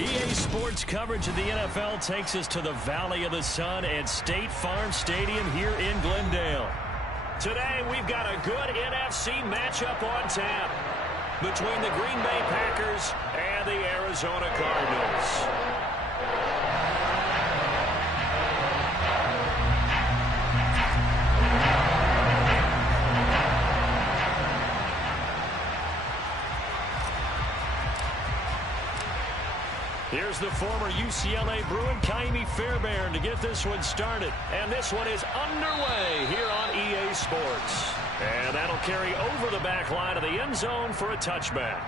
EA Sports coverage of the NFL takes us to the Valley of the Sun at State Farm Stadium here in Glendale. Today, we've got a good NFC matchup on tap between the Green Bay Packers and the Arizona Cardinals. Here's the former UCLA Bruin, Kaimi Fairbairn, to get this one started. And this one is underway here on EA Sports. And that'll carry over the back line of the end zone for a touchback.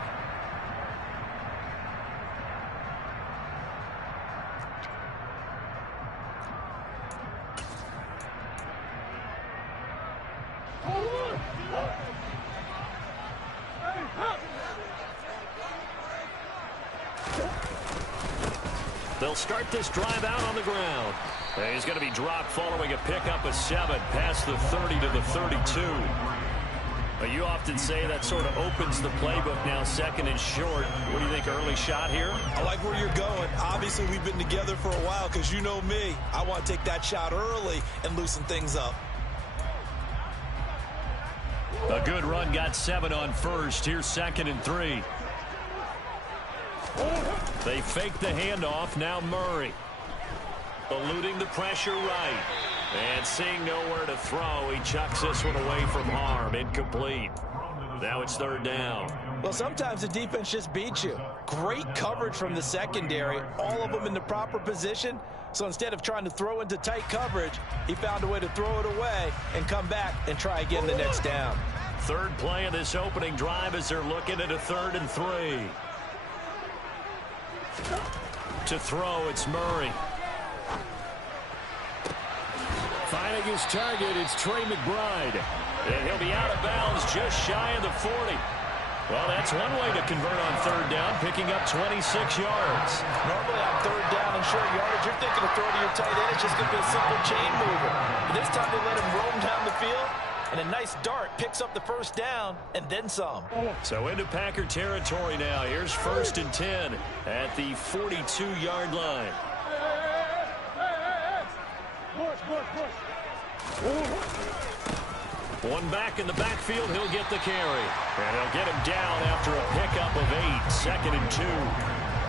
They'll start this drive out on the ground. And he's going to be dropped following a pickup of 7 past the 30 to the 32. But you often say that sort of opens the playbook now, second and short. What do you think, early shot here? I like where you're going. Obviously, we've been together for a while because you know me. I want to take that shot early and loosen things up. A good run, got 7 on first. Here's 2nd and 3. They fake the handoff. Now Murray. Eluding the pressure right. And seeing nowhere to throw, he chucks this one away from harm. Incomplete. Now it's 3rd down. Well, sometimes the defense just beats you. Great coverage from the secondary. All of them in the proper position. So instead of trying to throw into tight coverage, he found a way to throw it away and come back and try again the next down. 3rd play of this opening drive as they're looking at a 3rd and 3. To throw, it's Murray. Finding his target, it's Trey McBride. And he'll be out of bounds just shy of the 40. Well, that's one way to convert on 3rd down, picking up 26 yards. Normally on 3rd down and short yardage, you're thinking of throwing to your tight end. It's just going to be a simple chain mover. But this time they let him roam down the field. And a nice dart picks up the 1st down and then some. So into Packer territory now. Here's 1st and 10 at the 42-yard line. One back in the backfield. He'll get the carry. And he'll get him down after a pickup of 8. 2nd and 2.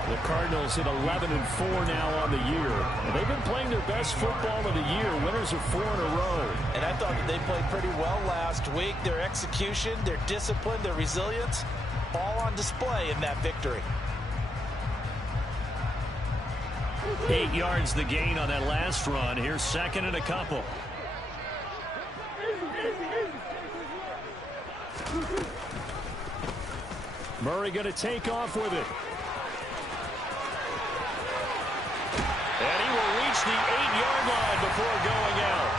The Cardinals hit 11-4 now on the year. And they've been playing their best football of the year. Winners of 4 in a row. And I thought that they played pretty well last week. Their execution, their discipline, their resilience, all on display in that victory. 8 yards the gain on that last run. Here's 2nd and a couple. Murray going to take off with it. And he will reach the 8-yard line before going out.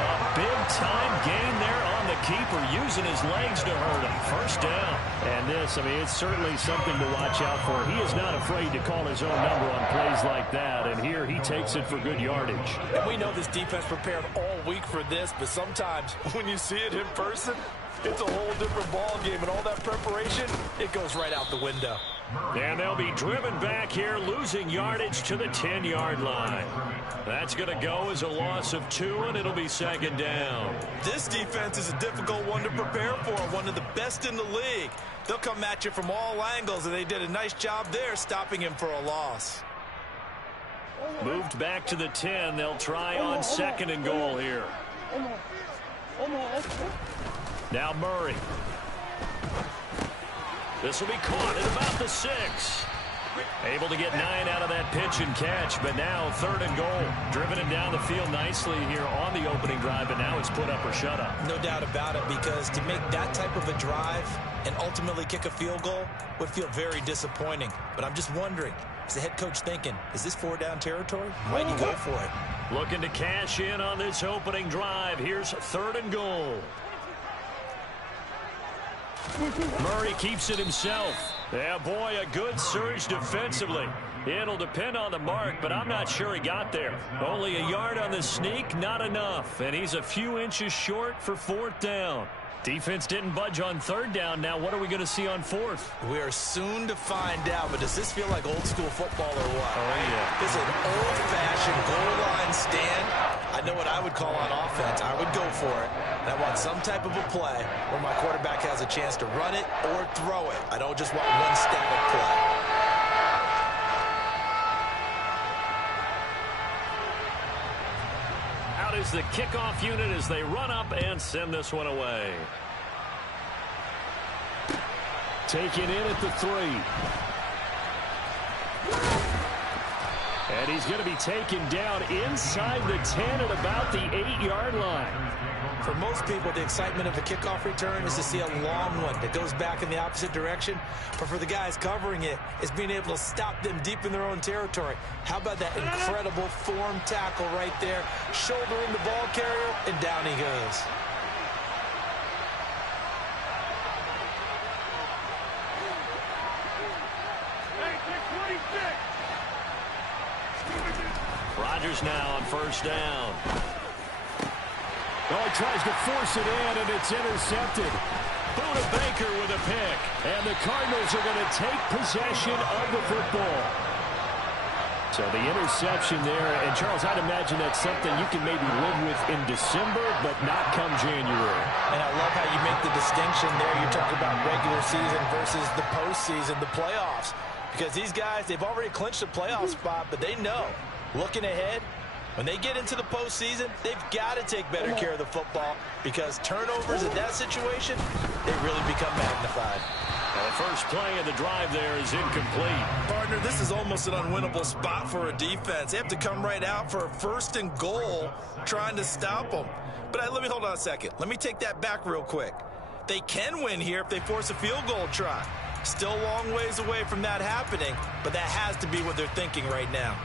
A big-time gain there on the keeper, using his legs to hurt him. 1st down. And this, I mean, it's certainly something to watch out for. He is not afraid to call his own number on plays like that. And here he takes it for good yardage. And we know this defense prepared all week for this, but sometimes when you see it in person, it's a whole different ball game. And all that preparation, it goes right out the window. And they'll be driven back here, losing yardage to the 10-yard line. That's going to go as a loss of 2, and it'll be 2nd down. This defense is a difficult one to prepare for, one of the best in the league. They'll come at you from all angles, and they did a nice job there stopping him for a loss. Moved back to the 10. They'll try on 2nd and goal here. Now Murray. This will be caught at about the 6. Able to get 9 out of that pitch and catch, but now 3rd and goal. Driven him down the field nicely here on the opening drive, but now it's put up or shut up. No doubt about it, because to make that type of a drive and ultimately kick a field goal would feel very disappointing. But I'm just wondering, is the head coach thinking, is this 4-down territory? Might he go for it? Looking to cash in on this opening drive. Here's 3rd and goal. Murray keeps it himself. Yeah, boy, a good surge defensively. It'll depend on the mark, but I'm not sure he got there. Only a yard on the sneak, not enough. And he's a few inches short for 4th down. Defense didn't budge on third down. Now what are we going to see on fourth? We are soon to find out, but does this feel like old school football or what? Oh, yeah. This is an old-fashioned goal line stand. I know what I would call on offense. I would go for it. And I want some type of a play where my quarterback has a chance to run it or throw it. I don't just want one static play. Out is the kickoff unit as they run up and send this one away. Taken in at the 3. And he's going to be taken down inside the 10 at about the 8-yard line. For most people, the excitement of a kickoff return is to see a long one that goes back in the opposite direction. But for the guys covering it, it's being able to stop them deep in their own territory. How about that incredible form tackle right there? Shouldering the ball carrier, and down he goes. Rodgers now on first down. Oh, he tries to force it in, and it's intercepted. Buda Baker with a pick. And the Cardinals are going to take possession of the football. So the interception there. And, Charles, I'd imagine that's something you can maybe live with in December, but not come January. And I love how you make the distinction there. You're talking about regular season versus the postseason, the playoffs. Because these guys, they've already clinched a playoff spot, but they know, looking ahead, when they get into the postseason, they've got to take better care of the football because turnovers in that situation, they really become magnified. Well, the first play of the drive there is incomplete. Partner, this is almost an unwinnable spot for a defense. They have to come right out for a 1st and goal trying to stop them. But let me hold on a second. Let me take that back real quick. They can win here if they force a field goal try. Still a long ways away from that happening, but that has to be what they're thinking right now.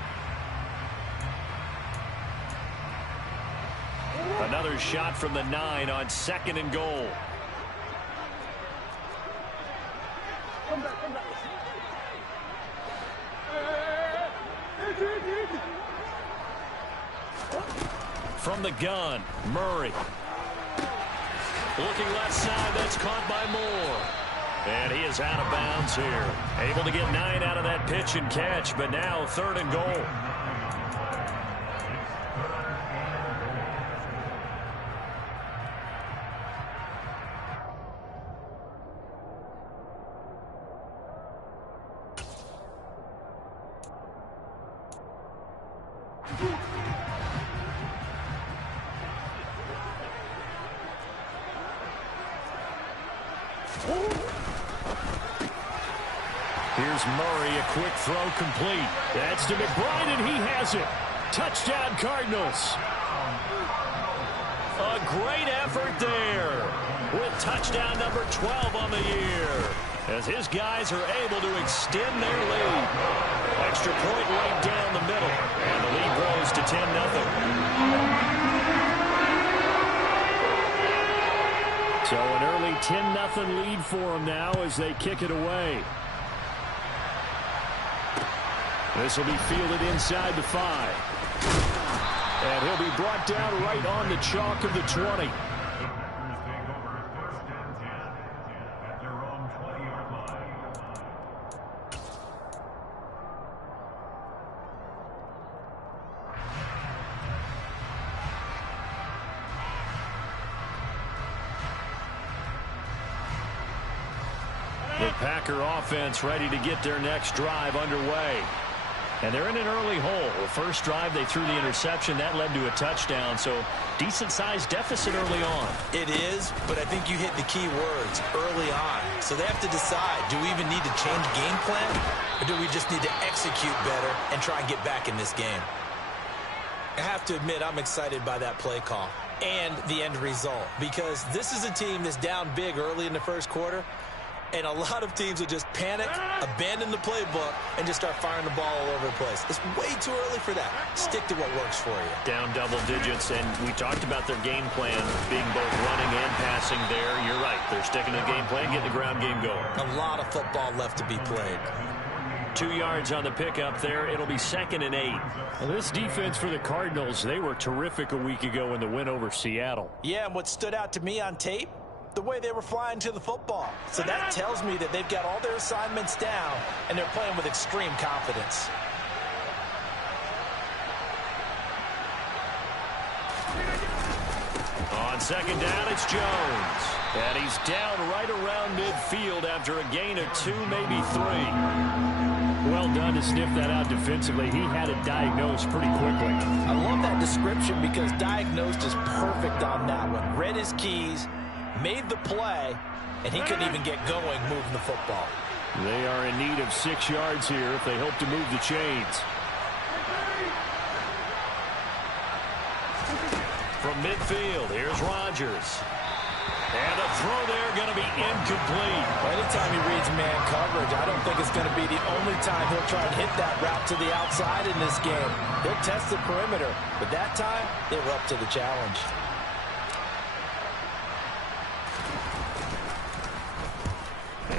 Another shot from the 9 on 2nd and goal. From the gun, Murray. Looking left side, that's caught by Moore. And he is out of bounds here. Able to get 9 out of that pitch and catch, but now 3rd and goal. Here's Murray, a quick throw complete. That's to McBride, and he has it. Touchdown, Cardinals. A great effort there with touchdown number 12 on the year as his guys are able to extend their lead. Extra point right down the middle, and the lead grows to 10-0. So an early 10-0 lead for them now as they kick it away. This will be fielded inside the 5. And he'll be brought down right on the chalk of the 20. The Packer offense ready to get their next drive underway. And they're in an early hole. The first drive, they threw the interception. That led to a touchdown. So decent-sized deficit early on. It is, but I think you hit the key words, early on. So they have to decide, do we even need to change game plan? Or do we just need to execute better and try and get back in this game? I have to admit, I'm excited by that play call and the end result. Because this is a team that's down big early in the first quarter. And a lot of teams will just panic, abandon the playbook, and just start firing the ball all over the place. It's way too early for that. Stick to what works for you. Down double digits, and we talked about their game plan being both running and passing there. You're right. They're sticking to the game plan, getting the ground game going. A lot of football left to be played. 2 yards on the pickup there. It'll be 2nd and 8. Well, this defense for the Cardinals, they were terrific a week ago in the win over Seattle. Yeah, and what stood out to me on tape, the way they were flying to the football. So that tells me that they've got all their assignments down, and they're playing with extreme confidence. On second down, it's Jones. And he's down right around midfield after a gain of 2, maybe 3. Well done to sniff that out defensively. He had it diagnosed pretty quickly. I love that description because diagnosed is perfect on that one. Read his keys, made the play, and he couldn't even get going moving the football. They are in need of 6 yards here if they hope to move the chains. From midfield, here's Rodgers. And the throw there going to be incomplete. Well, anytime he reads man coverage, I don't think it's going to be the only time he'll try and hit that route to the outside in this game. He'll test the perimeter, but that time, they were up to the challenge.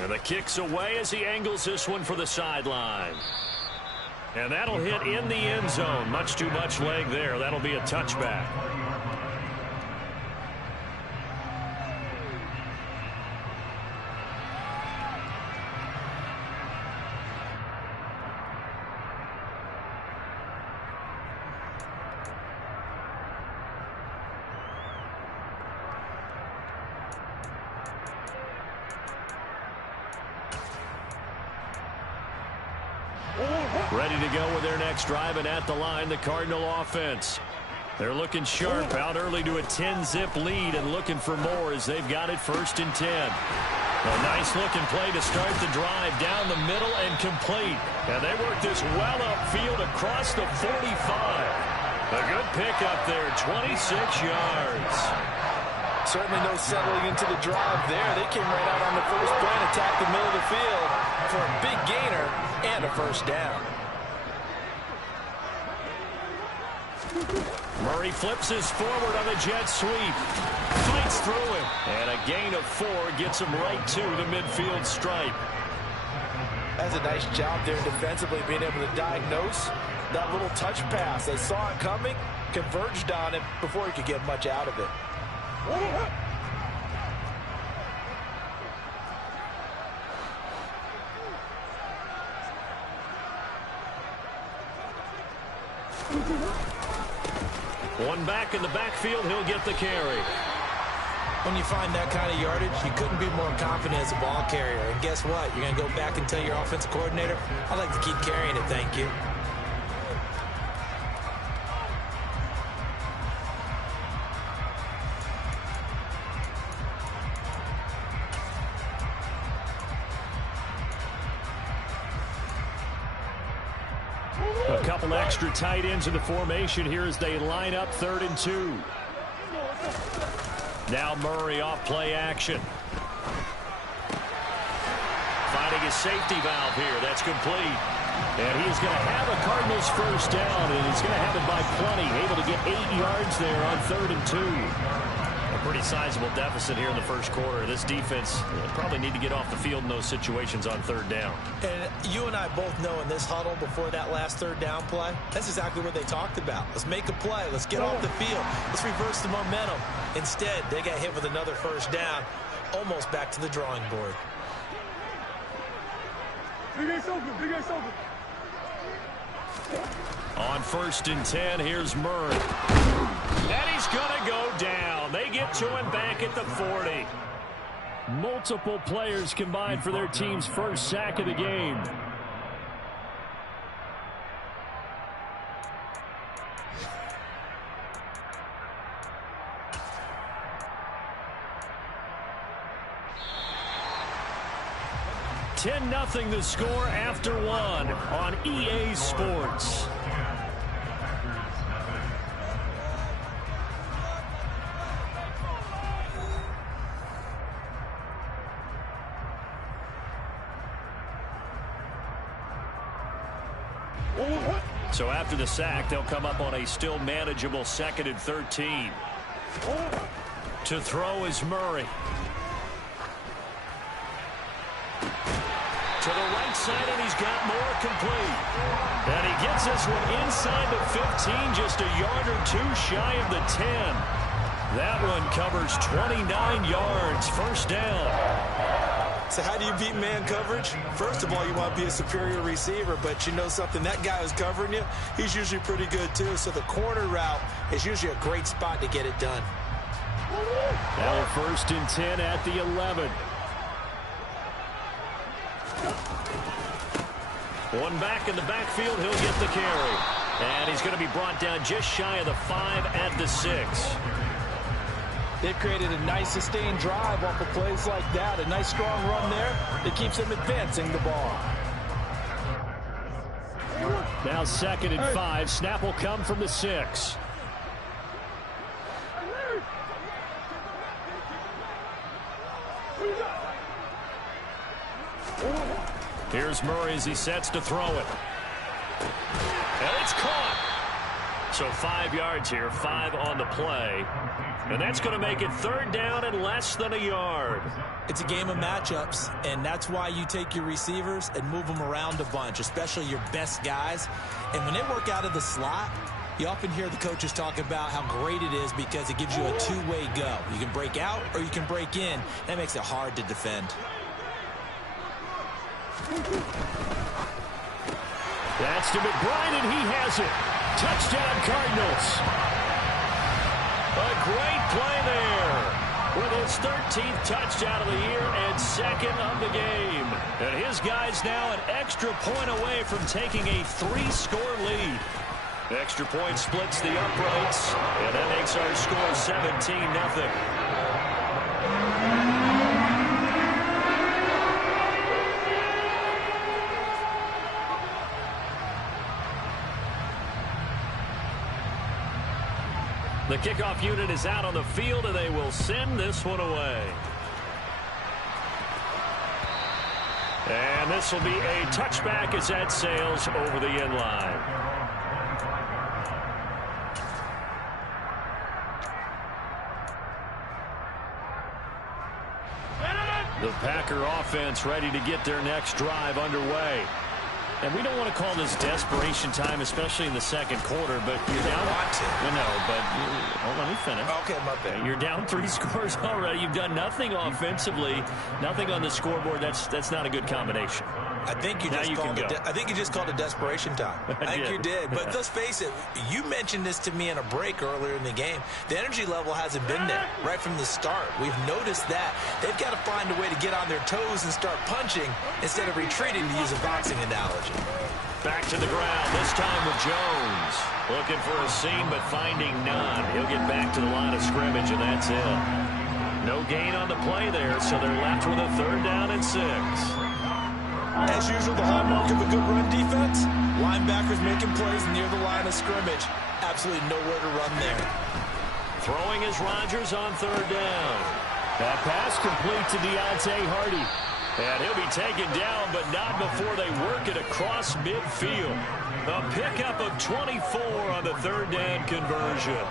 And the kick's away as he angles this one for the sideline. And that'll hit in the end zone. Much too much leg there. That'll be a touchback. Ready to go with their next drive, and at the line, the Cardinal offense. They're looking sharp, out early to a 10-zip lead and looking for more as they've got it 1st and 10. A nice-looking play to start the drive down the middle and complete. And they work this well upfield across the 45. A good pickup there, 26 yards. Certainly no settling into the drive there. They came right out on the first play and attacked the middle of the field for a big gainer and a first down. Murray flips his forward on a jet sweep. Fights through it. And a gain of 4 gets him right to the midfield stripe. That's a nice job there defensively, being able to diagnose that little touch pass. They saw it coming, converged on it before he could get much out of it. One back in the backfield, he'll get the carry. When you find that kind of yardage, you couldn't be more confident as a ball carrier. And guess what? You're going to go back and tell your offensive coordinator, I'd like to keep carrying it, thank you. A couple extra tight ends in the formation here as they line up 3rd and 2. Now Murray off play action. Finding his safety valve here. That's complete. And he is going to have a Cardinals first down, and he's going to have it by plenty. Able to get 8 yards there on 3rd and 2. A pretty sizable deficit here in the first quarter. This defense probably need to get off the field in those situations on 3rd down. And you and I both know in this huddle before that last 3rd down play, that's exactly what they talked about. Let's make a play. Let's get off the field. Let's reverse the momentum. Instead, they got hit with another first down, almost back to the drawing board. On 1st and 10, here's Murray. And he's going to go down. They get to him back at the 40. Multiple players combined for their team's first sack of the game. $10-0 the score after 1 on EA Sports. So after the sack, they'll come up on a still manageable 2nd and 13. To throw is Murray. To the right side, and he's got more complete. And he gets this one inside the 15, just a yard or 2 shy of the 10. That one covers 29 yards. First down. So how do you beat man coverage? First of all, you want to be a superior receiver, but you know something, that guy who's covering you, he's usually pretty good too. So the corner route is usually a great spot to get it done. Now 1st and 10 at the 11. One back in the backfield, he'll get the carry. And he's going to be brought down just shy of the 5 at the 6. They've created a nice sustained drive off of plays like that. A nice strong run there that keeps them advancing the ball. Now 2nd and 5. Snap will come from the 6. Here's Murray as he sets to throw it. And it's caught. So 5 yards here, 5 on the play. And that's going to make it 3rd down and less than a yard. It's a game of matchups, and that's why you take your receivers and move them around a bunch, especially your best guys. And when they work out of the slot, you often hear the coaches talk about how great it is because it gives you a two-way go. You can break out or you can break in. That makes it hard to defend. That's to McBride, and he has it. Touchdown, Cardinals. A great play there with his 13th touchdown of the year and 2nd of the game. And his guys now an extra point away from taking a 3-score lead. Extra point splits the uprights, and that makes our score 17-0. The kickoff unit is out on the field, and they will send this one away. And this will be a touchback as that sails over the end line. The Packer offense ready to get their next drive underway. And we don't want to call this desperation time, especially in the 2nd quarter, but you're down. Let me finish. Okay, my bad. You're down 3 scores already. You've done nothing offensively, nothing on the scoreboard. That's not a good combination. I think you just called it desperation time. I think you did. But let's face it, you mentioned this to me in a break earlier in the game. The energy level hasn't been there right from the start. We've noticed that. They've got to find a way to get on their toes and start punching instead of retreating, to use a boxing analogy. Back to the ground, this time with Jones. Looking for a seam, but finding none. He'll get back to the line of scrimmage, and that's it. No gain on the play there, so they're left with a 3rd down and 6. As usual, the hallmark of a good run defense, linebackers making plays near the line of scrimmage. Absolutely nowhere to run there. Throwing is Rodgers on 3rd down. That pass complete to Deontay Hardy. And he'll be taken down, but not before they work it across midfield. A pickup of 24 on the 3rd down conversion.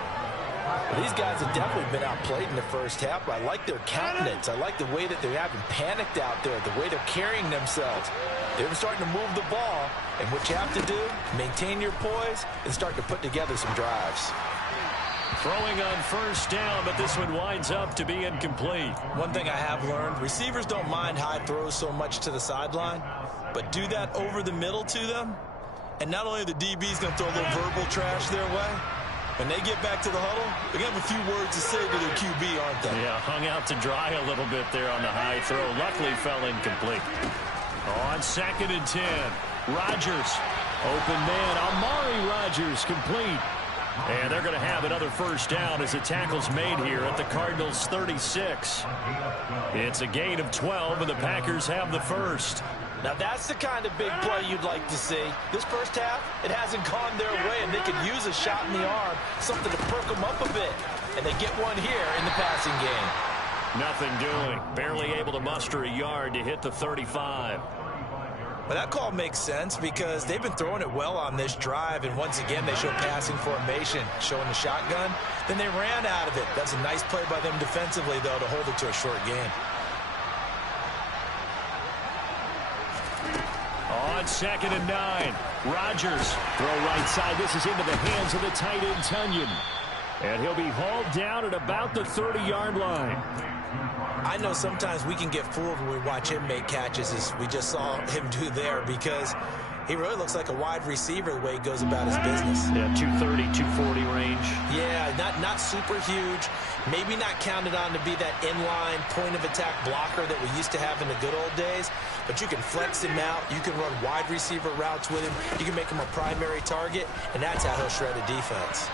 Well, these guys have definitely been outplayed in the first half. I like their countenance. I like the way that they haven't panicked out there, the way they're carrying themselves. They're starting to move the ball, and what you have to do, maintain your poise and start to put together some drives. Throwing on 1st down, but this one winds up to be incomplete. One thing I have learned, receivers don't mind high throws so much to the sideline, but do that over the middle to them, and not only are the DBs going to throw a little verbal trash their way, when they get back to the huddle, they're going to have a few words to say to their QB, aren't they? Yeah, hung out to dry a little bit there on the high throw. Luckily fell incomplete. On 2nd and 10, Rodgers. Open man, Amari Rodgers complete. And they're going to have another 1st down as the tackle's made here at the Cardinals' 36. It's a gain of 12, and the Packers have the 1st. Now that's the kind of big play you'd like to see. This first half, it hasn't gone their way, and they could use a shot in the arm, something to perk them up a bit. And they get one here in the passing game. Nothing doing. Barely able to muster a yard to hit the 35. But that call makes sense because they've been throwing it well on this drive, and once again they show passing formation, showing the shotgun. Then they ran out of it. That's a nice play by them defensively, though, to hold it to a short gain. On 2nd and 9, Rodgers. Throw right side. This is into the hands of the tight end, Tunyon. And he'll be hauled down at about the 30-yard line. I know sometimes we can get fooled when we watch him make catches, as we just saw him do there, because he really looks like a wide receiver the way he goes about his business. Yeah, 230, 240 range. Yeah, not super huge. Maybe not counted on to be that inline point-of-attack blocker that we used to have in the good old days. But you can flex him out. You can run wide receiver routes with him. You can make him a primary target, and that's how he'll shred a defense.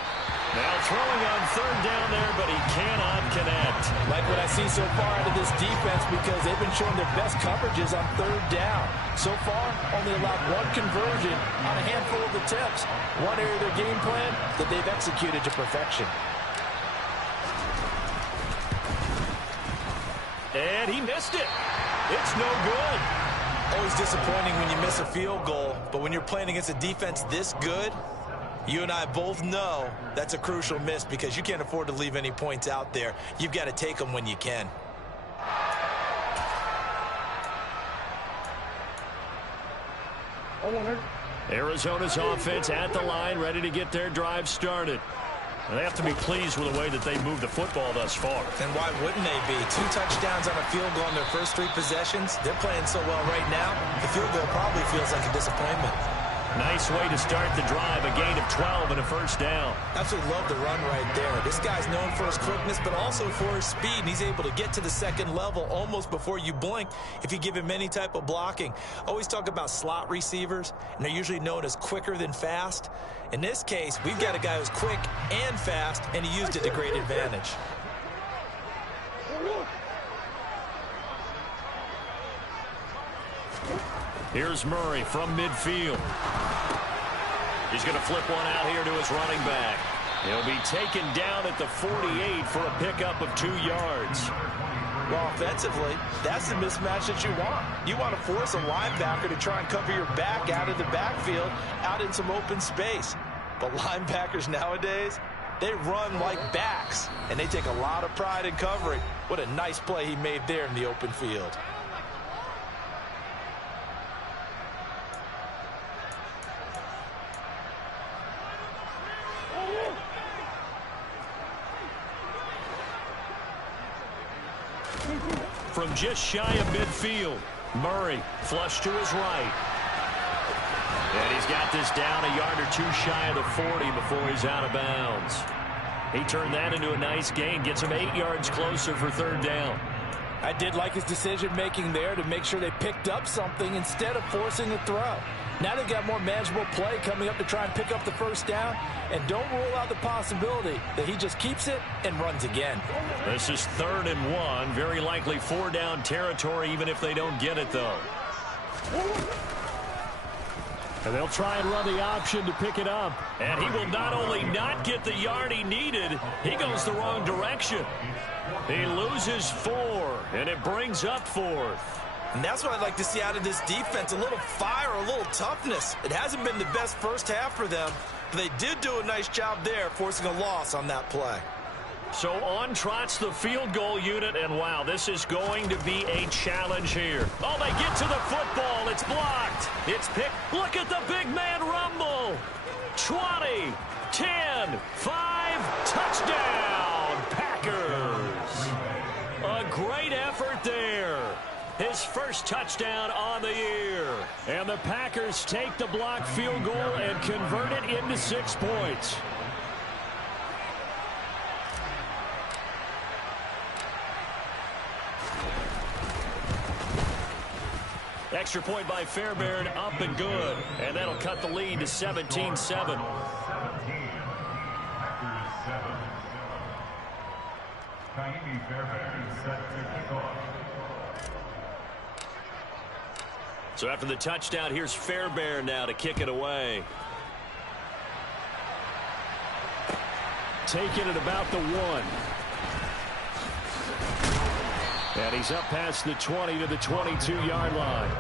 Now throwing on third down there, but he cannot connect. Like what I see so far out of this defense, because they've been showing their best coverages on third down. So far, only allowed one conversion on a handful of attempts. One area of their game plan that they've executed to perfection. And he missed it. It's no good. Always disappointing when you miss a field goal, but when you're playing against a defense this good, you and I both know that's a crucial miss, because you can't afford to leave any points out there. You've got to take them when you can. Arizona's offense at the line, ready to get their drive started. And they have to be pleased with the way that they moved the football thus far. And why wouldn't they be? 2 touchdowns on a field goal in their first 3 possessions. They're playing so well right now, the field goal probably feels like a disappointment. Nice way to start the drive, a gain of 12 and a first down. Absolutely love the run right there. This guy's known for his quickness, but also for his speed, and he's able to get to the second level almost before you blink if you give him any type of blocking. Always talk about slot receivers, and they're usually known as quicker than fast. In this case, we've got a guy who's quick and fast, and he used it to great advantage. Here's Murray from midfield. He's going to flip one out here to his running back. He'll be taken down at the 48 for a pickup of 2 yards. Well, offensively, that's the mismatch that you want. You want to force a linebacker to try and cover your back out of the backfield, out in some open space. But linebackers nowadays, they run like backs, and they take a lot of pride in covering. What a nice play he made there in the open field. From just shy of midfield, Murray flush to his right. And he's got this down a yard or 2 shy of the 40 before he's out of bounds. He turned that into a nice gain, gets him 8 yards closer for third down. I did like his decision-making there to make sure they picked up something instead of forcing the throw. Now they've got more manageable play coming up to try and pick up the first down, and don't rule out the possibility that he just keeps it and runs again. This is 3rd and 1, very likely 4-down territory even if they don't get it, though. And they'll try and run the option to pick it up. And he will not only not get the yard he needed, he goes the wrong direction. He loses 4, and it brings up 4th. And that's what I'd like to see out of this defense, a little fire, a little toughness. It hasn't been the best first half for them, but they did do a nice job there, forcing a loss on that play. So on trots the field goal unit, and wow, this is going to be a challenge here. Oh, they get to the football. It's blocked. It's picked. Look at the big man rumble. 20, 10, 5, touchdown, Packers. A great effort there. His first touchdown on the year. And the Packers take the blocked field goal and convert it into 6 points. Extra point by Fairbairn, up and good. And that'll cut the lead to 17-7. So after the touchdown, here's Fairbairn now to kick it away. Take it at about the 1. And he's up past the 20 to the 22-yard line.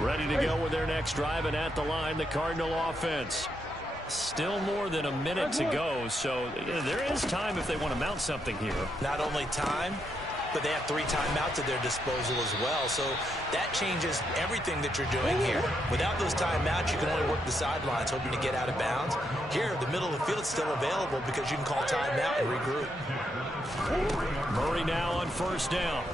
Ready to go with their next drive, and at the line, the Cardinal offense. Still more than a minute to go, so there is time if they want to mount something here. Not only time, but they have 3 timeouts at their disposal as well, so that changes everything that you're doing here. Without those timeouts, you can only work the sidelines, hoping to get out of bounds. Here, the middle of the field is still available because you can call timeout and regroup. Murray now on first down.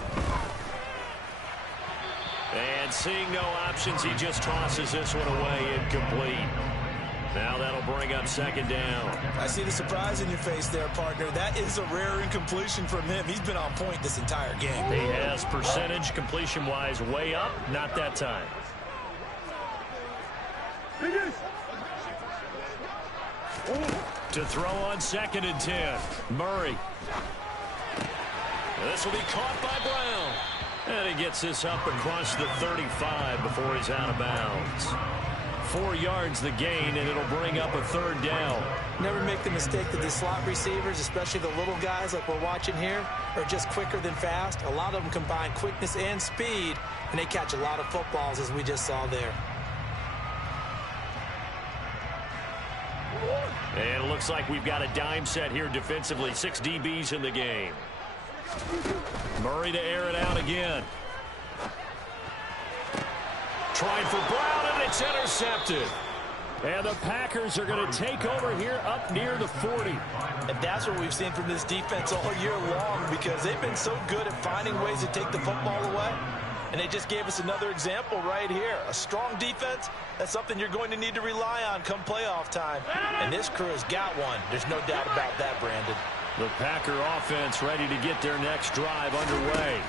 And seeing no options, he just tosses this one away, incomplete. Now that'll bring up second down. I see the surprise in your face there, partner. That is a rare incompletion from him. He's been on point this entire game. He has percentage completion-wise way up, not that time. To throw on 2nd and 10. Murray. This will be caught by Brown. And he gets this up across the 35 before he's out of bounds. 4 yards the gain, and it'll bring up a 3rd down. Never make the mistake that the slot receivers, especially the little guys like we're watching here, are just quicker than fast. A lot of them combine quickness and speed, and they catch a lot of footballs, as we just saw there. And it looks like we've got a dime set here defensively. 6 DBs in the game. Murray to air it out again. Trying for Brown, and it's intercepted. And the Packers are going to take over here up near the 40. And that's what we've seen from this defense all year long, because they've been so good at finding ways to take the football away. And they just gave us another example right here. A strong defense, that's something you're going to need to rely on come playoff time. And this crew has got one. There's no doubt about that, Brandon. The Packer offense ready to get their next drive underway.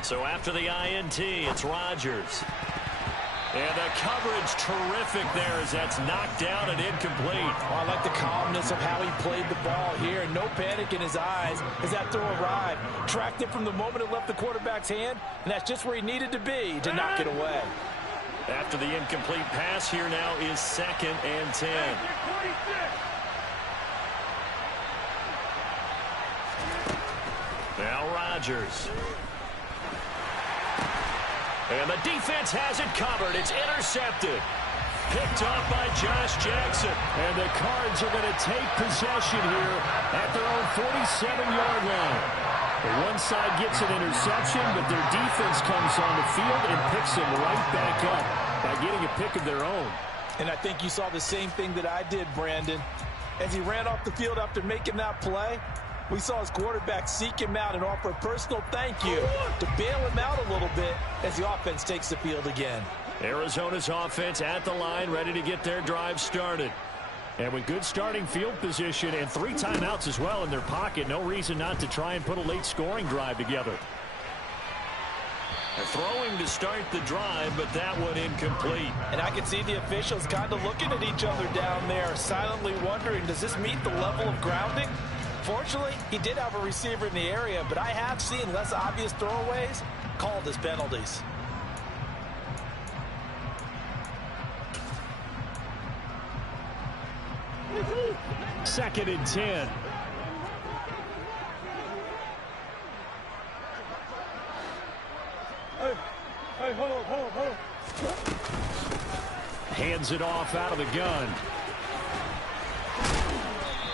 So after the INT, it's Rodgers. And the coverage terrific there as that's knocked down and incomplete. Oh, I like the calmness of how he played the ball here. No panic in his eyes as that throw arrived. Tracked it from the moment it left the quarterback's hand, and that's just where he needed to be to knock it away. After the incomplete pass, here now is 2nd and 10. Now Rodgers. And the defense has it covered. It's intercepted. Picked off by Josh Jackson. And the Cards are going to take possession here at their own 47-yard line. The one side gets an interception, but their defense comes on the field and picks him right back up by getting a pick of their own. And I think you saw the same thing that I did, Brandon. As he ran off the field after making that play, we saw his quarterback seek him out and offer a personal thank you to bail him out a little bit as the offense takes the field again. Arizona's offense at the line, ready to get their drive started. And with good starting field position and 3 timeouts as well in their pocket, no reason not to try and put a late scoring drive together. They're throwing to start the drive, but that one incomplete. And I can see the officials kind of looking at each other down there, silently wondering, does this meet the level of grounding? Fortunately, he did have a receiver in the area, but I have seen less obvious throwaways called as penalties. Second and 10. Hey, hold on. Hands it off out of the gun.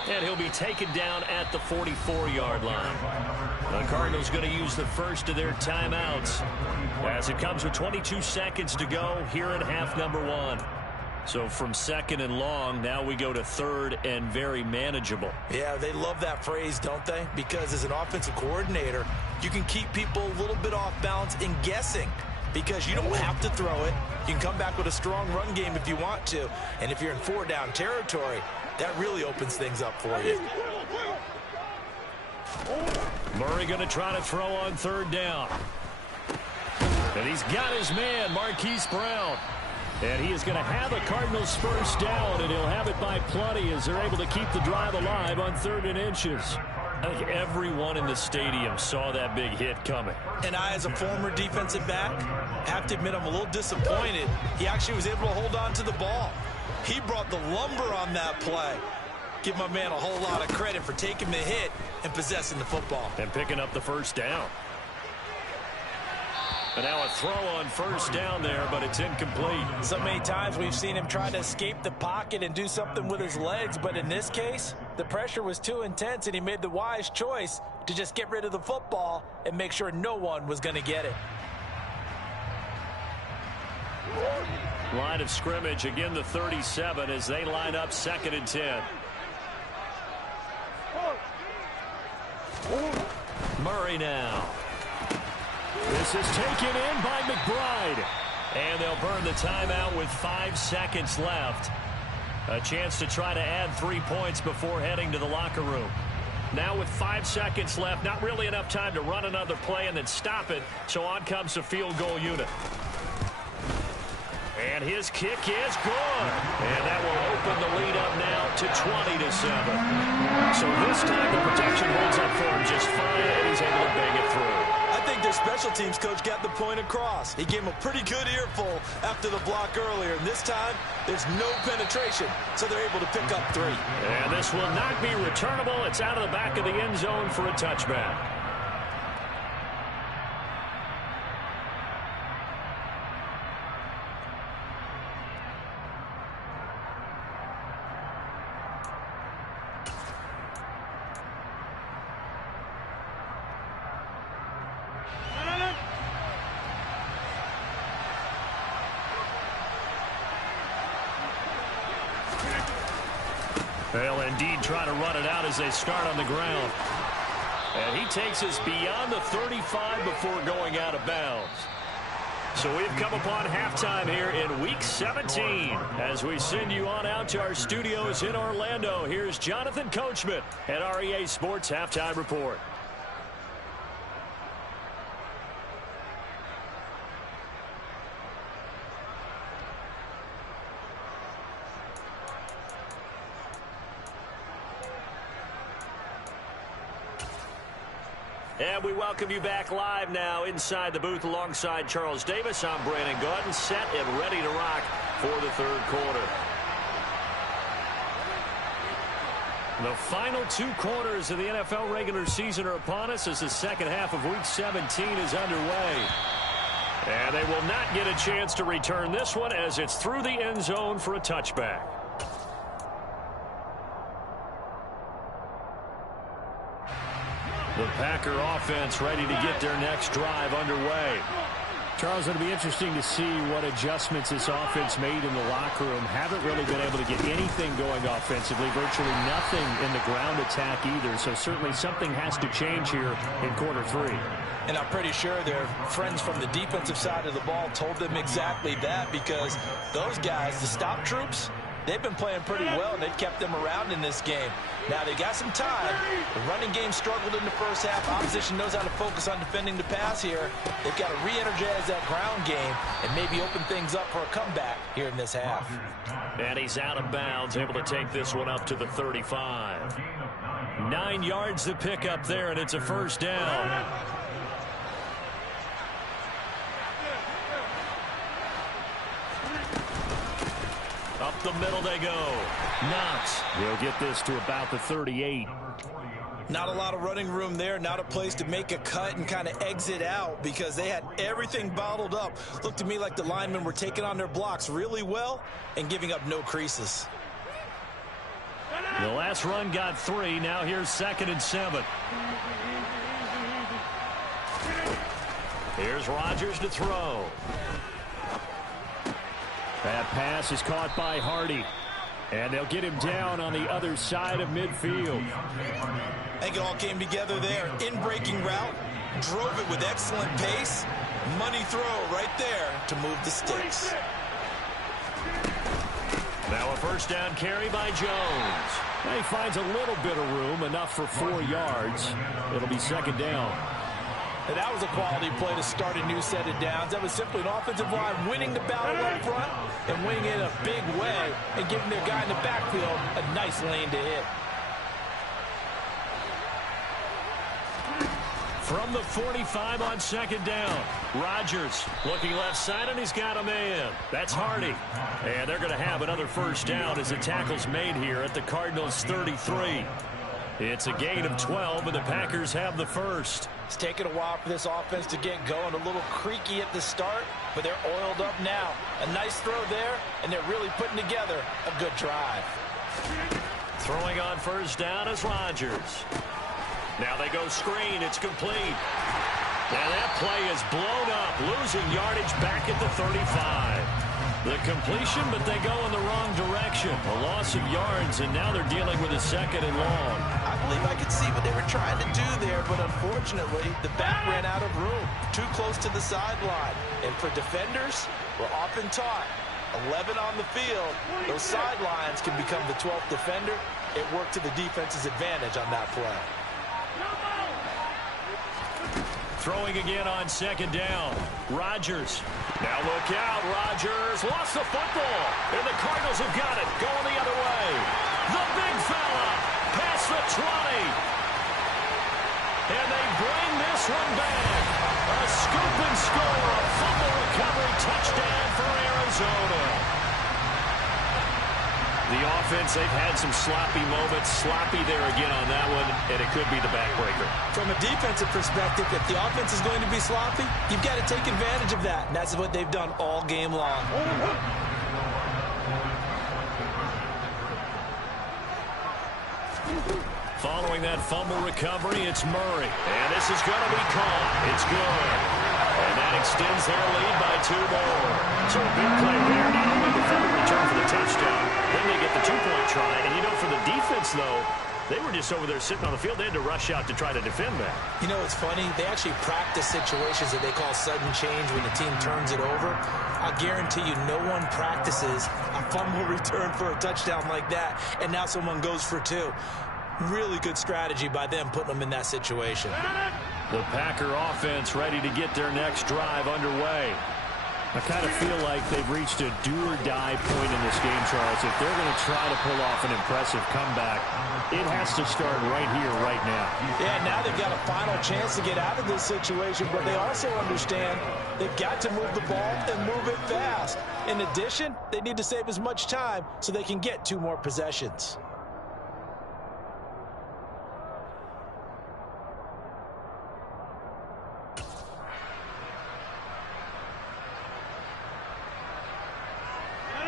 And he'll be taken down at the 44-yard line. The Cardinals going to use the first of their timeouts as it comes with 22 seconds to go here at half number 1. So from 2nd and long, now we go to 3rd and very manageable. Yeah, they love that phrase, don't they? Because as an offensive coordinator, you can keep people a little bit off balance and guessing because you don't have to throw it. You can come back with a strong run game if you want to. And if you're in 4-down territory, that really opens things up for you. Murray going to try to throw on 3rd down. And he's got his man, Marquise Brown. And he is going to have a Cardinals first down, and he'll have it by plenty as they're able to keep the drive alive on 3rd and inches. I think everyone in the stadium saw that big hit coming. And I, as a former defensive back, have to admit I'm a little disappointed. He actually was able to hold on to the ball. He brought the lumber on that play. Give my man a whole lot of credit for taking the hit and possessing the football. And picking up the first down. And now a throw on first down there, but it's incomplete. So many times we've seen him try to escape the pocket and do something with his legs, but in this case, the pressure was too intense, and he made the wise choice to just get rid of the football and make sure no one was going to get it. Line of scrimmage, again the 37 as they line up 2nd and 10. Murray now. This is taken in by McBride. And they'll burn the timeout with 5 seconds left. A chance to try to add 3 points before heading to the locker room. Now with 5 seconds left, not really enough time to run another play and then stop it. So on comes the field goal unit. And his kick is good. And that will open the lead up now to 20-7. So this time the protection holds up for him just fine, and he's able to bang it through. I think their special teams coach got the point across. He gave him a pretty good earful after the block earlier. And this time, there's no penetration, so they're able to pick up 3. And this will not be returnable. It's out of the back of the end zone for a touchback. They'll indeed try to run it out as they start on the ground. And he takes us beyond the 35 before going out of bounds. So we've come upon halftime here in Week 17. As we send you on out to our studios in Orlando, here's Jonathan Coachman at REA Sports Halftime Report. And we welcome you back live now inside the booth alongside Charles Davis. I'm Brandon Gaudin, set and ready to rock for the 3rd quarter. The final 2 quarters of the NFL regular season are upon us as the second half of Week 17 is underway. And they will not get a chance to return this one as it's through the end zone for a touchback. The Packer offense ready to get their next drive underway. Charles, it'll be interesting to see what adjustments this offense made in the locker room. Haven't really been able to get anything going offensively. Virtually nothing in the ground attack either. So certainly something has to change here in quarter 3. And I'm pretty sure their friends from the defensive side of the ball told them exactly that, because those guys, the stop troops, they've been playing pretty well, and they've kept them around in this game. Now, they got some time. The running game struggled in the first half. Opposition knows how to focus on defending the pass here. They've got to re-energize that ground game and maybe open things up for a comeback here in this half. And he's out of bounds, able to take this one up to the 35. 9 yards to pick up there, and it's a first down. Up the middle they go. Knox. He'll get this to about the 38. Not a lot of running room there. Not a place to make a cut and kind of exit out, because they had everything bottled up. Looked to me like the linemen were taking on their blocks really well and giving up no creases. The last run got 3. Now here's 2nd and 7. Here's Rodgers to throw. That pass is caught by Hardy. And they'll get him down on the other side of midfield. I think it all came together there. In-breaking route, drove it with excellent pace. Money throw right there to move the sticks. Now a first down carry by Jones. And he finds a little bit of room, enough for 4 yards. It'll be 2nd down. And that was a quality play to start a new set of downs. That was simply an offensive line winning the battle up front and winning it a big way and giving their guy in the backfield a nice lane to hit. From the 45 on 2nd down, Rodgers looking left side, and he's got a man. That's Hardy. And they're going to have another first down as the tackle's made here at the Cardinals' 33. It's a gain of 12, and the Packers have the first. It's taken a while for this offense to get going. A little creaky at the start, but they're oiled up now. A nice throw there, and they're really putting together a good drive. Throwing on first down is Rodgers. Now they go screen. It's complete. And that play is blown up, losing yardage back at the 35. The completion, but they go in the wrong direction. A loss of yards, and now they're dealing with a second and long. I believe I could see what they were trying to do there, but unfortunately, the back ran out of room. Too close to the sideline. And for defenders, we're often taught, 11 on the field, those sidelines can become the 12th defender. It worked to the defense's advantage on that play. Throwing again on second down. Rodgers. Now look out. Rodgers lost the football. And the Cardinals have got it. Going the other way. The big fella. Past the 20. And they bring this one back. A scoop and score. A fumble recovery touchdown for Arizona. The offense, they've had some sloppy moments. Sloppy there again on that one, and it could be the backbreaker. From a defensive perspective, if the offense is going to be sloppy, you've got to take advantage of that. And that's what they've done all game long. Following that fumble recovery, it's Murray. And this is going to be caught. It's good. And that extends their lead by 2 more. So a big play there. Not only the fumble return for the touchdown, then they get the 2-point try. And, you know, for the defense, though, they were just over there sitting on the field. They had to rush out to try to defend that. You know, it's funny. They actually practice situations that they call sudden change when the team turns it over. I guarantee you no one practices a fumble return for a touchdown like that, and now someone goes for 2. Really good strategy by them putting them in that situation. The Packer offense ready to get their next drive underway. I kind of feel like they've reached a do-or-die point in this game, Charles. If they're going to try to pull off an impressive comeback, it has to start right here, right now. Yeah, now they've got a final chance to get out of this situation, but they also understand they've got to move the ball and move it fast. In addition, they need to save as much time so they can get 2 more possessions.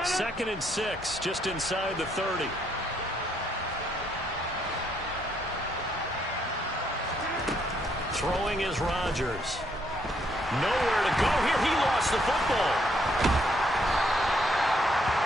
Second and 6, just inside the 30. Throwing is Rodgers. Nowhere to go here. He lost the football.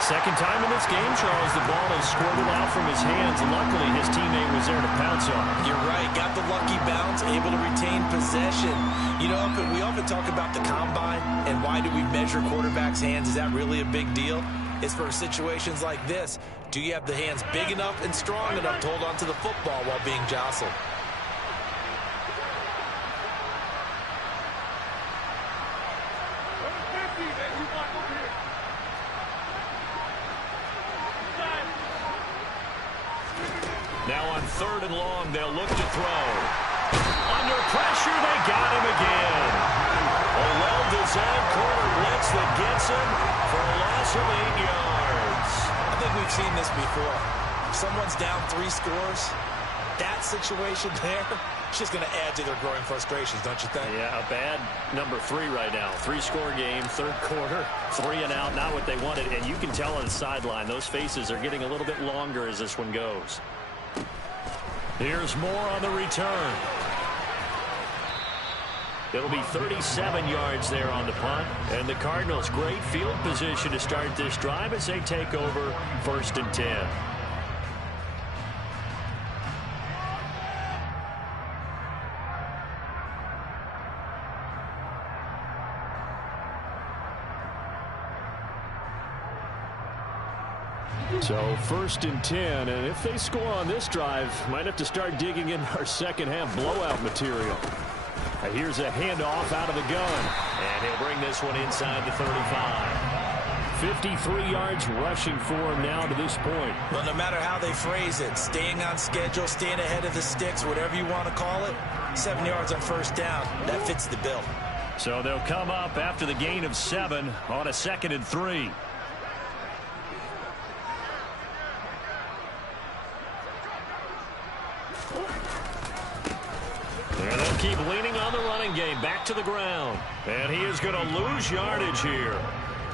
Second time in this game, Charles, the ball has squirted out from his hands. Luckily, his teammate was there to pounce on it. You're right. Got the lucky bounce, able to retain possession. You know, we often talk about the combine and why do we measure quarterbacks' hands. Is that really a big deal? It's for situations like this. Do you have the hands big enough and strong enough to hold on to the football while being jostled? Now on 3rd and long, they'll look to throw. Under pressure, they got him again. A well-designed corner blitz that gets him for a loss of 8 yards. I think we've seen this before. If someone's down 3 scores, that situation there, it's just going to add to their growing frustrations, don't you think? Yeah, a bad number 3 right now. 3-score game, 3rd quarter, 3 and out, not what they wanted. And you can tell on the sideline, those faces are getting a little bit longer as this one goes. Here's more on the return. It'll be 37 yards there on the punt. And the Cardinals, great field position to start this drive as they take over 1st and 10. So 1st and 10, and if they score on this drive, might have to start digging in our second half blowout material. Here's a handoff out of the gun, and he'll bring this one inside the 35. 53 yards rushing for him now to this point. Well, no matter how they phrase it, staying on schedule, staying ahead of the sticks, whatever you want to call it, 7 yards on 1st down, that fits the bill. So they'll come up after the gain of 7 on a 2nd and 3. running game back to the ground. And he is going to lose yardage here.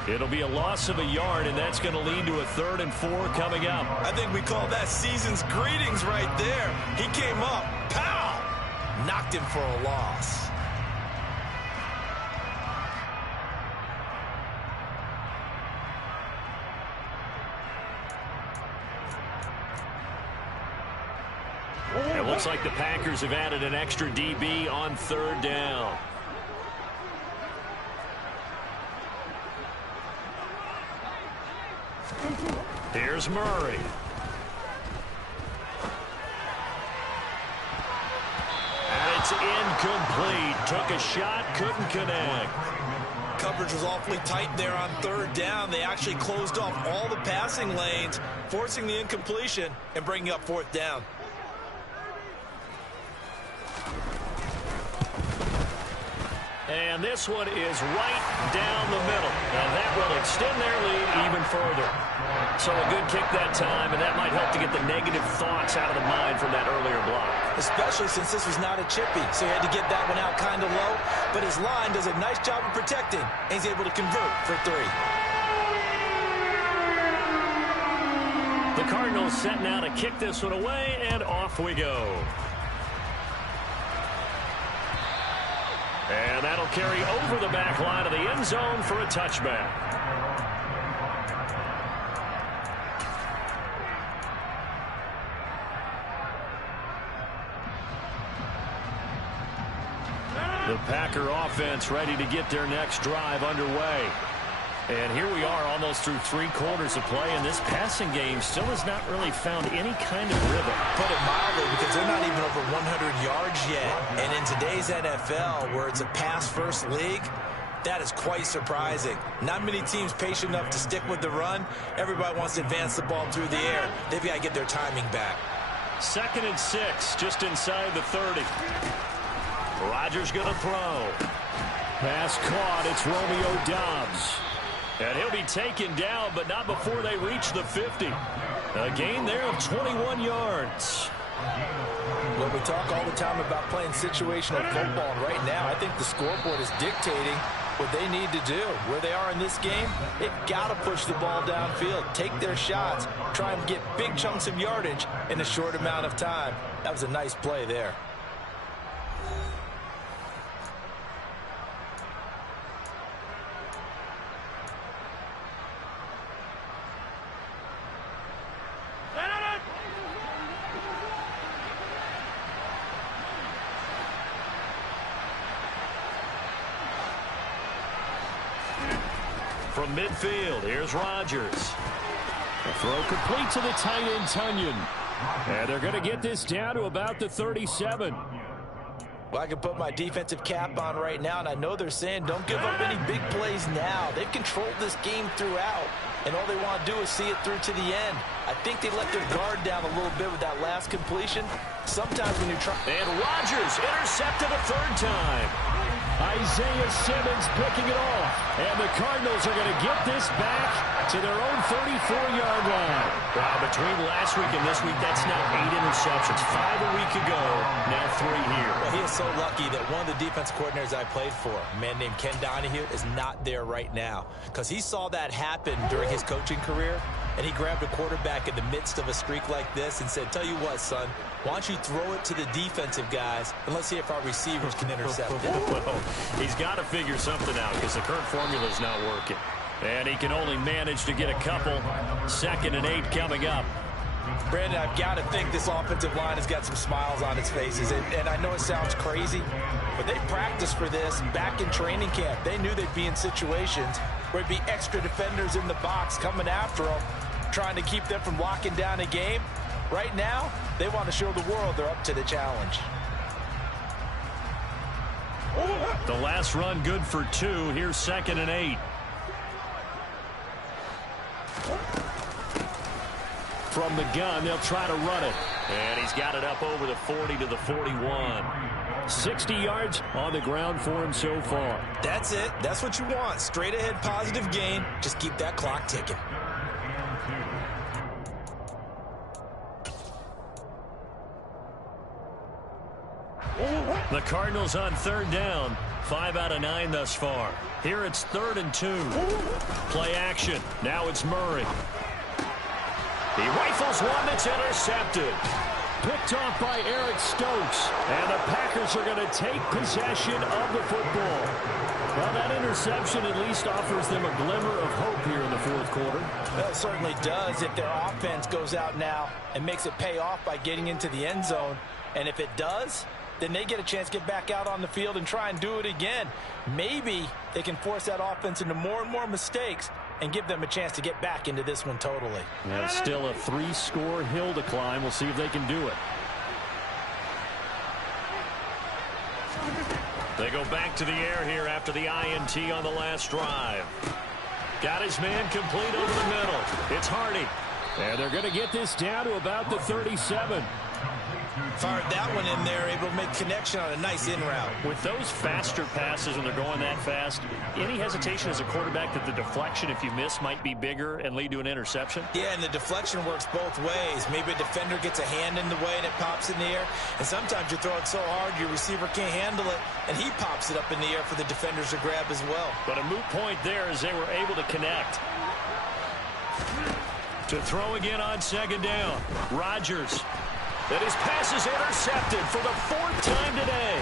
It'll be a loss of a yard, and that's going to lead to a 3rd and 4 coming up. I think we call that season's greetings right there. He came up, pow! Knocked him for a loss. It looks like the Packers have added an extra DB on 3rd down. Here's Murray. And it's incomplete. Took a shot, couldn't connect. Coverage was awfully tight there on 3rd down. They actually closed off all the passing lanes, forcing the incompletion and bringing up 4th down. And this one is right down the middle. And that will extend their lead even further. So a good kick that time, and that might help to get the negative thoughts out of the mind from that earlier block. Especially since this was not a chippy, so he had to get that one out kind of low. But his line does a nice job of protecting, and he's able to convert for 3. The Cardinals set now to kick this one away, and off we go. And that'll carry over the back line of the end zone for a touchback. The Packer offense ready to get their next drive underway. And here we are almost through 3 quarters of play, and this passing game still has not really found any kind of rhythm. Put it mildly, because they're not even over 100 yards yet. And in today's NFL, where it's a pass-first league, that is quite surprising. Not many teams patient enough to stick with the run. Everybody wants to advance the ball through the air. They've got to get their timing back. 2nd and 6, just inside the 30. Rodgers going to throw. Pass caught. It's Romeo Doubs. And he'll be taken down, but not before they reach the 50. A gain there of 21 yards. Well, we talk all the time about playing situational football, and right now I think the scoreboard is dictating what they need to do. Where they are in this game, they've got to push the ball downfield, take their shots, try and get big chunks of yardage in a short amount of time. That was a nice play there. From midfield, here's Rodgers. A throw complete to the tight end, Tunyon. And they're going to get this down to about the 37. Well, I can put my defensive cap on right now, and I know they're saying don't give up any big plays now. They've controlled this game throughout, and all they want to do is see it through to the end. I think they let their guard down a little bit with that last completion. Sometimes when you try... And Rodgers intercepted a 3rd time. Isaiah Simmons picking it off. And the Cardinals are going to get this back to their own 34-yard line. Wow, between last week and this week, that's now 8 interceptions. 5 a week ago, now 3 here. Well, he is so lucky that one of the defense coordinators I played for, a man named Ken Donahue, is not there right now. Because he saw that happen during his coaching career, and he grabbed a quarterback in the midst of a streak like this and said, tell you what, son, why don't you throw it to the defensive guys, and let's see if our receivers can intercept it. Well, he's got to figure something out because the current formula is not working. And he can only manage to get a couple. 2nd and 8 coming up. Brandon, I've got to think this offensive line has got some smiles on its faces. And I know it sounds crazy, but they practiced for this back in training camp. They knew they'd be in situations where it'd be extra defenders in the box coming after them, trying to keep them from locking down a game. Right now, they want to show the world they're up to the challenge. The last run good for 2. Here's 2nd and 8. From the gun, they'll try to run it. And he's got it up over the 40 to the 41. 60 yards on the ground for him so far. That's it. That's what you want. Straight ahead positive gain. Just keep that clock ticking. The Cardinals on third down. 5 out of 9 thus far. Here it's 3rd and 2. Play action. Now it's Murray. He rifles one that's intercepted. Picked off by Eric Stokes. And the Packers are going to take possession of the football. Well, that interception at least offers them a glimmer of hope here in the fourth quarter. Well, it certainly does if their offense goes out now and makes it pay off by getting into the end zone. And if it does, then they get a chance to get back out on the field and try and do it again. Maybe they can force that offense into more and more mistakes and give them a chance to get back into this one totally. Yeah, still a 3-score hill to climb. We'll see if they can do it. They go back to the air here after the INT on the last drive. Got his man complete over the middle. It's Hardy. And they're going to get this down to about the 37. Fired that one in there, able to make connection on a nice in route. With those faster passes when they're going that fast, any hesitation as a quarterback that the deflection, if you miss, might be bigger and lead to an interception? Yeah, and the deflection works both ways. Maybe a defender gets a hand in the way and it pops in the air. And sometimes you throw it so hard your receiver can't handle it, and he pops it up in the air for the defenders to grab as well. But a moot point there as they were able to connect. To throw again on 2nd down. Rodgers. And his pass is intercepted for the 4th time today.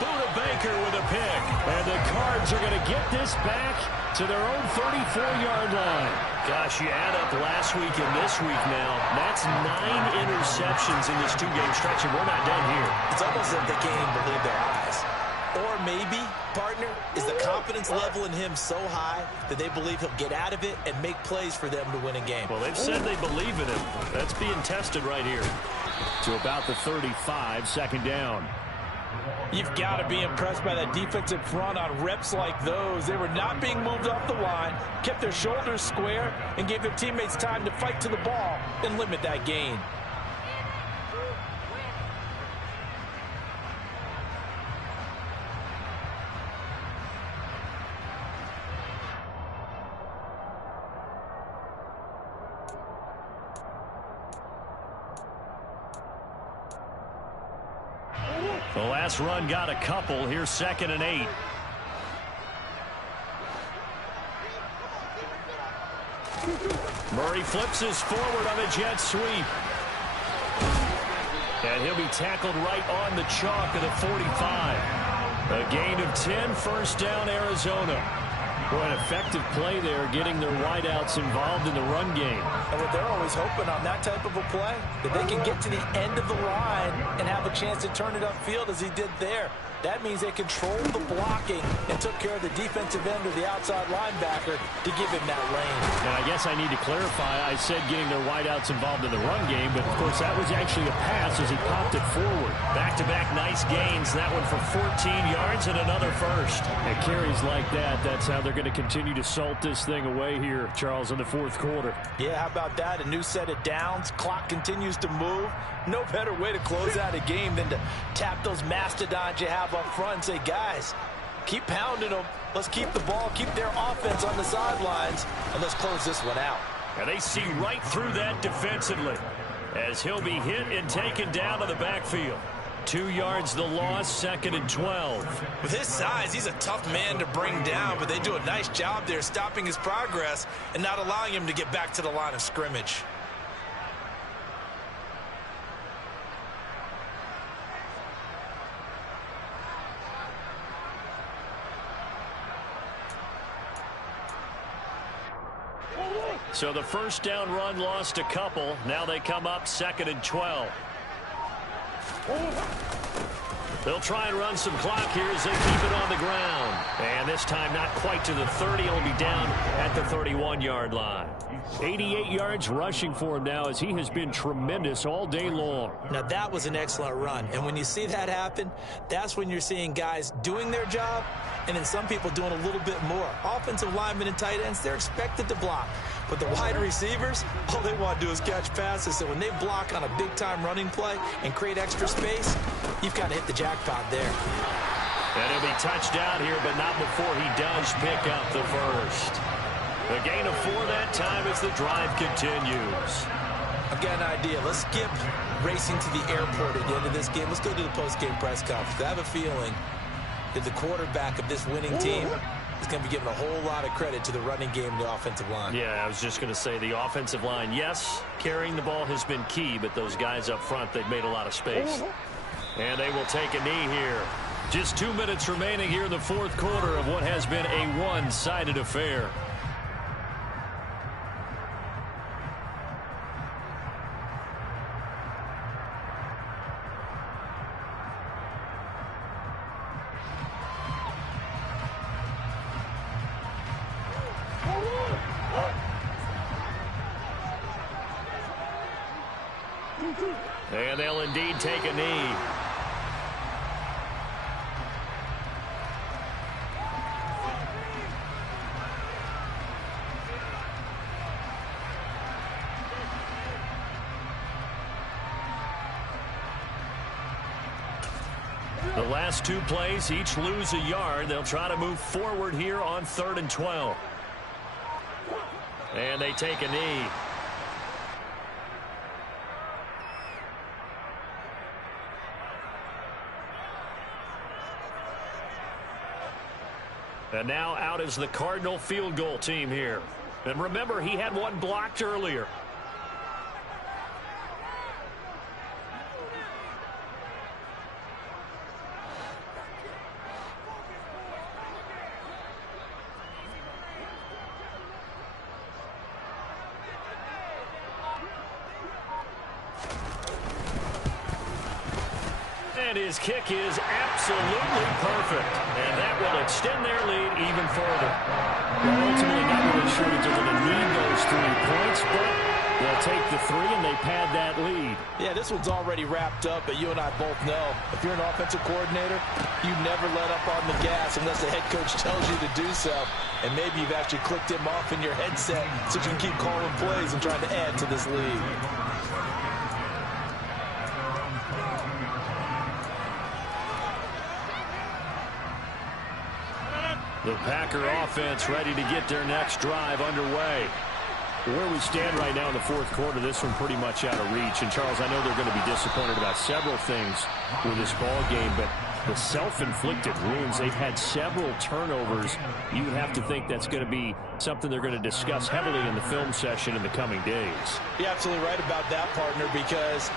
Buda Baker with a pick. And the Cards are going to get this back to their own 34-yard line. Gosh, you add up last week and this week now. That's 9 interceptions in this 2-game stretch, and we're not done here. It's almost as if they can't even believe their eyes. Or maybe, partner, is the confidence level in him so high that they believe he'll get out of it and make plays for them to win a game. Well, they've said they believe in him. That's being tested right here. To about the 35, 2nd down. You've got to be impressed by that defensive front on reps like those. They were not being moved off the line, kept their shoulders square, and gave their teammates time to fight to the ball and limit that gain. The last run got a couple. Here's 2nd and 8. Murray flips his forward on a jet sweep. And he'll be tackled right on the chalk of the 45. A gain of 10, 1st down, Arizona. Boy, an effective play there, getting their wideouts involved in the run game. And what they're always hoping on that type of a play, that they can get to the end of the line and have a chance to turn it upfield as he did there. That means they controlled the blocking and took care of the defensive end or the outside linebacker to give him that lane. And I guess I need to clarify, I said getting their wideouts involved in the run game, but of course that was actually a pass as he popped it forward. Back-to-back nice gains, that one for 14 yards and another first. And carries like that, that's how they're going to continue to salt this thing away here, Charles, in the 4th quarter. Yeah, how about that? A new set of downs. Clock continues to move. No better way to close out a game than to tap those mastodons you have up front and say, guys, keep pounding them. Let's keep the ball, keep their offense on the sidelines, and let's close this one out. And they see right through that defensively as he'll be hit and taken down to the backfield. 2 yards the loss, 2nd and 12. With his size, he's a tough man to bring down, but they do a nice job there stopping his progress and not allowing him to get back to the line of scrimmage. So the 1st down run lost a couple. Now they come up 2nd and 12. They'll try and run some clock here as they keep it on the ground. And this time not quite to the 30. It'll be down at the 31-yard line. 88 yards rushing for him now as he has been tremendous all day long. Now that was an excellent run. And when you see that happen, that's when you're seeing guys doing their job and then some people doing a little bit more. Offensive linemen and tight ends, they're expected to block. But the wide receivers, all they want to do is catch passes. So when they block on a big-time running play and create extra space, you've kind of hit the jackpot there. And he'll be touched down here, but not before he does pick up the first. A gain of 4 that time as the drive continues. I've got an idea. Let's skip racing to the airport at the end of this game. Let's go to the post-game press conference. I have a feeling that the quarterback of this winning team is going to be given a whole lot of credit to the running game and the offensive line. Yeah, I was just going to say the offensive line, yes, carrying the ball has been key, but those guys up front, they've made a lot of space. And they will take a knee here. Just 2 minutes remaining here in the fourth quarter of what has been a one-sided affair. And they'll indeed take a knee. The last two plays, each lose a yard. They'll try to move forward here on 3rd and 12. And they take a knee. And now out is the Cardinal field goal team here. And remember, he had one blocked earlier. And his kick is absolutely perfect. And that will extend their lead even further. Well, ultimately, not really sure that they're going to need those 3 points, but they'll take the 3 and they pad that lead. Yeah, this one's already wrapped up, but you and I both know if you're an offensive coordinator, you never let up on the gas unless the head coach tells you to do so. And maybe you've actually clicked him off in your headset so you can keep calling plays and trying to add to this lead. The Packer offense ready to get their next drive underway. Where we stand right now in the fourth quarter, this one pretty much out of reach. And, Charles, I know they're going to be disappointed about several things with this ball game, but the self-inflicted wounds, they've had several turnovers. You would have to think that's going to be something they're going to discuss heavily in the film session in the coming days. You're absolutely right about that, partner, because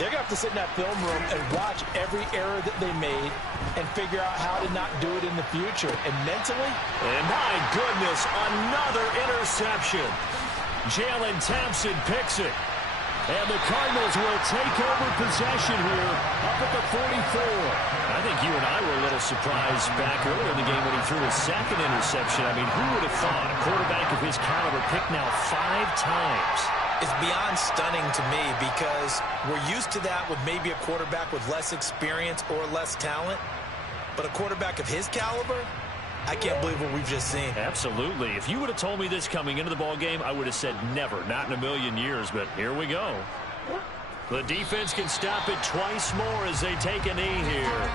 they're going to have to sit in that film room and watch every error that they made and figure out how to not do it in the future. And mentally, and my goodness, another interception. Jalen Thompson picks it. And the Cardinals will take over possession here up at the 44. I think you and I were a little surprised back earlier in the game when he threw his second interception. I mean, who would have thought a quarterback of his caliber picked now 5 times? It's beyond stunning to me because we're used to that with maybe a quarterback with less experience or less talent. But a quarterback of his caliber, I can't believe what we've just seen. Absolutely. If you would have told me this coming into the ball game, I would have said never, not in a million years. But here we go. The defense can stop it twice more as they take a knee here.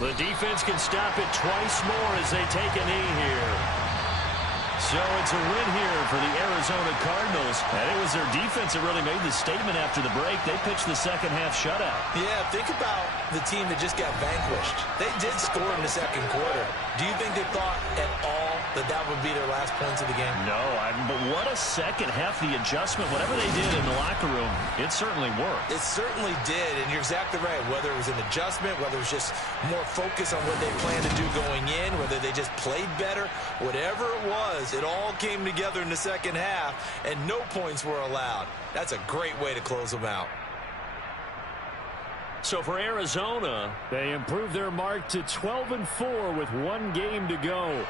The defense can stop it twice more as they take a knee here. So it's a win here for the Arizona Cardinals. And it was their defense that really made the statement after the break. They pitched the second half shutout. Yeah, think about the team that just got vanquished. They did score in the second quarter. Do you think they thought at all that that would be their last points of the game? No, but what a second half, the adjustment, whatever they did in the locker room, it certainly worked. It certainly did, and you're exactly right. Whether it was an adjustment, whether it was just more focus on what they planned to do going in, whether they just played better, whatever it was, it all came together in the second half, and no points were allowed. That's a great way to close them out. So for Arizona, they improved their mark to 12-4 with 1 game to go.